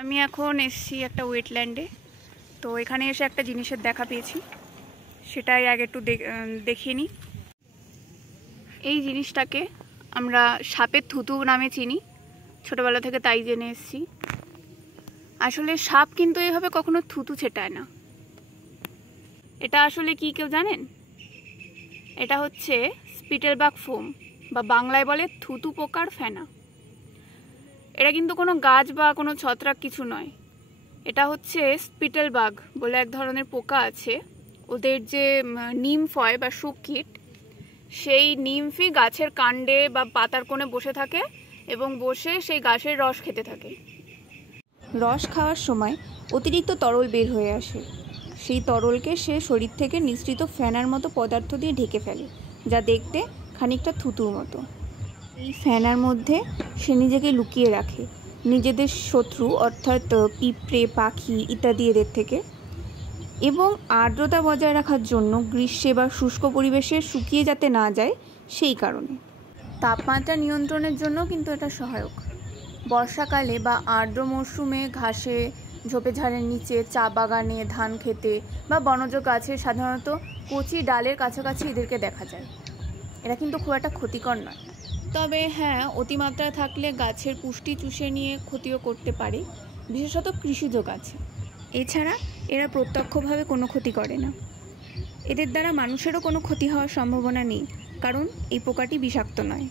আমি এখন এসেছি একটা ওয়েটল্যান্ডে। তো এখানে এসে একটা জিনিসের দেখা পেয়েছি, সেটাই আগে একটু দেখিয়ে নিই। এই জিনিসটাকে আমরা সাপের থুতু নামে চিনি, ছোটোবেলা থেকে তাই জেনে এসেছি। আসলে সাপ কিন্তু এইভাবে কখনো থুতু ছেটায় না। এটা আসলে কি কেউ জানেন? এটা হচ্ছে স্পিটেলবাগ ফোম, বা বাংলায় বলে থুতু পোকার ফেনা। এটা কিন্তু কোনো গাছ বা কোনো ছত্রাক কিছু নয়। এটা হচ্ছে স্পিটেলবাগ বলে এক ধরনের পোকা আছে। ওদের যে নিম্ফ হয় বা শুককীট, সেই নিম্ফই গাছের কাণ্ডে বা পাতার কোণে বসে থাকে এবং বসে সেই গাছের রস খেতে থাকে। রস খাওয়ার সময় অতিরিক্ত তরল বের হয়ে আসে। সেই তরলকে সে শরীর থেকে নিঃসৃত ফেনার মতো পদার্থ দিয়ে ঢেকে ফেলে, যা দেখতে খানিকটা থুতুর মতো। এই ফেনার মধ্যে সে নিজেকে লুকিয়ে রাখে নিজেদের শত্রু অর্থাৎ পিঁপড়ে, পাখি ইত্যাদি এদের থেকে, এবং আর্দ্রতা বজায় রাখার জন্য গ্রীষ্মে বা শুষ্ক পরিবেশে শুকিয়ে যাতে না যায় সেই কারণে। তাপমাত্রা নিয়ন্ত্রণের জন্য কিন্তু এটা সহায়ক। বর্ষাকালে বা আর্দ্র মরশুমে ঘাসে, ঝোপেঝাড়ের নিচে, চা বাগানে, ধান খেতে বা বনজ গাছে সাধারণত কচি ডালের কাছাকাছি এদেরকে দেখা যায়। এরা কিন্তু খুব একটা ক্ষতিকর নয়, তবে হ্যাঁ, অতিমাত্রায় থাকলে গাছের পুষ্টি চুষে নিয়ে ক্ষতিও করতে পারে, বিশেষত কৃষিজ গাছে। এছাড়া এরা প্রত্যক্ষভাবে কোনো ক্ষতি করে না। এদের দ্বারা মানুষেরও কোনো ক্ষতি হওয়ার সম্ভাবনা নেই, কারণ এই পোকাটি বিষাক্ত নয়।